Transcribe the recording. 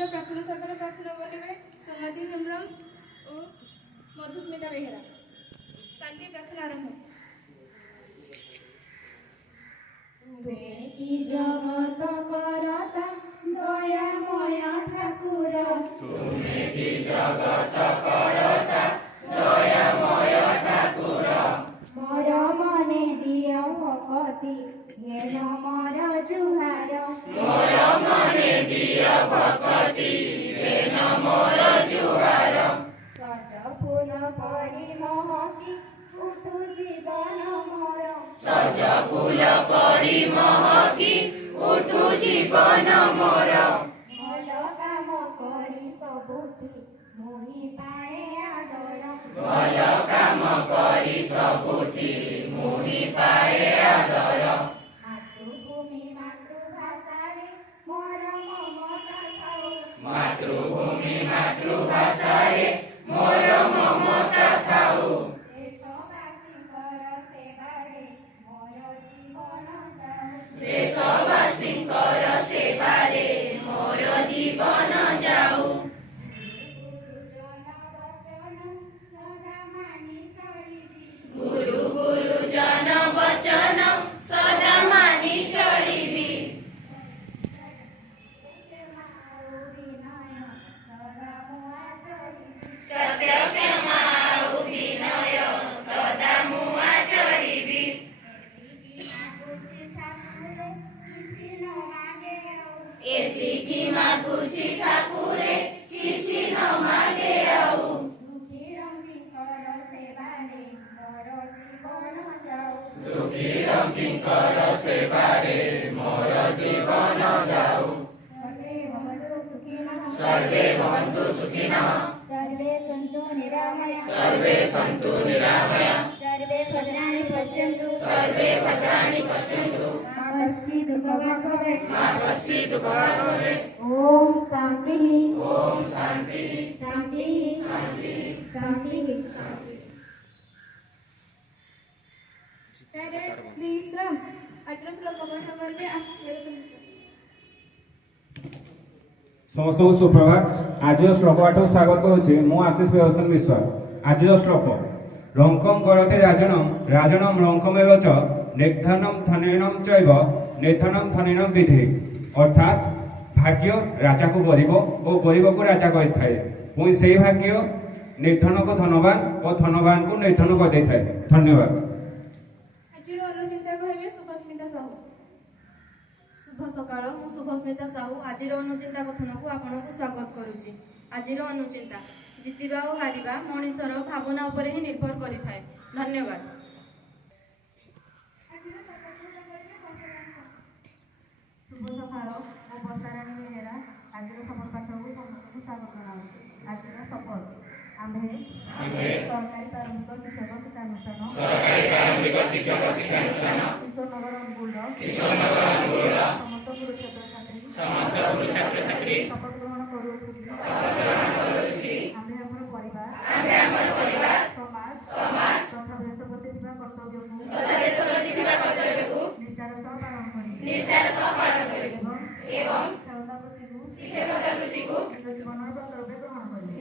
ଆଜିର ପ୍ରାର୍ଥନା ସଭାରେ ପ୍ରାର୍ଥନା ବୋଲିବେ ସୁମତି ହେମ୍ବ୍ରମ ଓ ମଧୁସ୍ମିତା ବେହେରା। ଶାନ୍ତି ପ୍ରାର୍ଥନା ଆରମ୍ଭ। ତୁମେ ଜଗତ କରତା ଦୟାମୟ ଠାକୁର, ତୁମେ କି ଜଗତ କରତା ଦୟାମୟ ଠାକୁର, ମୋର ମନେ ଦିଅ ଭକତି ଘେନ ମୋର ଜୁହାର, ମୋର ମନେ ଦିଅ ଭକତି ଘେନ ମୋର ଜୁହାର। ସଜ ଫୁଲ ପରି ମହକି ଉଠୁ ଜୀବନ ମୋର, ସଜ ଫୁଲ ପରି ମହକି ଉଠୁ ଜୀବନ ମୋର। ଭଲ କାମ କରି ସବୁଠି ମୁହିଁ ପାଏ ଆଦର, ଭଲ କାମ କରି ସବୁଠି ମୁହିଁ ପାଏ ଆଦର। ମାତୃଭୂମି ମାତୃଭାଷାରେ ମୋର ମମତା ଥାଉ, ମାତୃଭୂମି ମାତୃଭାଷାରେ ମୋର ମମତା ଥାଉ। ଦେଶବାସୀଙ୍କର ସେବାରେ ମୋର ଜୀବନ ଯାଉ, ଦେଶବାସୀଙ୍କର ସେବାରେ ମୋର ଜୀବନ ଯାଉ। ଗୁରୁ ଗୁରୁଜନ ବଚନ ସଦା ମାନି ଚଳିବି, ସତ୍ୟ କ୍ଷମା ଆଉ ବିନୟ ସଦା ମୁଁ ଆଚରିବି। ଏତିକି ମାଗୁଛି ଠାକୁରେ କିଛି ନ ମାଗେ ଆଉ। ଦୁଃଖୀ ରଙ୍କୀଙ୍କର ସେବାରେ ମୋର ଜୀବନ ଯାଉ। ସର୍ବେ ଭବନ୍ତୁ ସୁଖିନଃ, सर्वे सन्तु निरामया, सर्वे सन्तु निरामया, सर्वे भद्राणि पश्यन्तु, सर्वे भद्राणि पश्यन्तु, मा कश्चित् दुःखभाग् भवेत्। मा कश्चित् दुःखभाग् भवेत्। ओम शान्तिः ओम शान्तिः शान्तिः शान्तिः शान्तिः। ବିଶ୍ରାମ। ଆଜିର ଶ୍ଲୋକ ପାଠ କରିବେ ଆଶିଷ ବେହେରା ମିଶ୍ର। ସମସ୍ତଙ୍କୁ ସୁପ୍ରଭାତ। ଆଜିର ଶ୍ଲୋକ ପାଠକୁ ସ୍ୱାଗତ କରୁଛି ମୁଁ ଆଶିଷ ବେହେରା ମିଶ୍ର। ଆଜିର ଶ୍ଲୋକ ରଙ୍କଂ କରତେ ରାଜନଂ ରାଜନଂ ରଙ୍କମେବ ଚ ନିର୍ଧନଂ ଧନେନଂ ଚୈବ ନିର୍ଧନଂ ଧନେନଂ ବିଧି। ଅର୍ଥାତ୍ ଭାଗ୍ୟ ରାଜାକୁ ଗରିବ ଓ ଗରିବକୁ ରାଜା କରିଥାଏ, ପୁଣି ସେହି ଭାଗ୍ୟ ନିର୍ଧନକୁ ଧନବାନ ଓ ଧନବାନକୁ ନିର୍ଧନ କରିଦେଇଥାଏ। ଧନ୍ୟବାଦ। ଆଜିର ଅନୁଚିନ୍ତା କହିବେ ଶୁଭସ୍ମିତା ସାହୁ। ଶୁଭ ସକାଳ, ମୁଁ ଶୁଭସ୍ମିତା ସାହୁ ଆଜିର ଅନୁଚିନ୍ତା କଥନକୁ ଆପଣଙ୍କୁ ସ୍ୱାଗତ କରୁଛି। ଆଜିର ଅନୁଚିନ୍ତା ଜିତିବା ଓ ହାରିବା ମଣିଷର ଭାବନା ଉପରେ ହିଁ ନିର୍ଭର କରିଥାଏ। ଧନ୍ୟବାଦ। ଶୁଭ ସକାଳ, ମୁଁ ବର୍ଷାରାଣୀ ବେହେରା ଆଜିର ଖବର ପାଠକୁ ସମସ୍ତଙ୍କୁ ସ୍ୱାଗତ ଜଣାଉଛି। ଆଜିର ଶପଥ ଆମ୍ଭେ ସରକାରୀ ପ୍ରାରମ୍ଭିକ ଶିକ୍ଷକ ଶିକ୍ଷାନୁଷ୍ଠାନ କିଶୋରନଗର ଅନୁଗୁଳର ସମସ୍ତ ଗୁରୁ ଛାତ୍ରଛାତ୍ରୀ ଶପଥ ଗ୍ରହଣ କରୁଅଛୁ କି ଆମ୍ଭେ ଆମର ପରିବାର ସମାଜ ତଥା ଦେଶ ପ୍ରତି ଥିବା କର୍ତ୍ତବ୍ୟକୁ ନିଷ୍ଠାର ସହ ପାଳନ କରିବି ଏବଂ ଶିକ୍ଷକତା ବୃତ୍ତିକୁ ନିଜ ଜୀବନର କର୍ତ୍ତବ୍ୟ ଗ୍ରହଣ କରିବି।